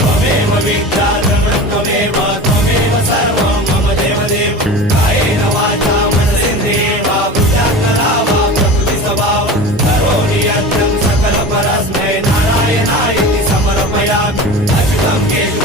त्वमेव विद्याधर्मं त्वमेव त्वमेव सर्वं मम देवदेव कायेन वाचा मनसेन्द्रियेर्वा बुद्ध्यात्मना वा प्रकृतिस्वभावं करोमि यत्नं सकलपरस्मै नारायणाय इति समर्पयामि अच्युतं केशवं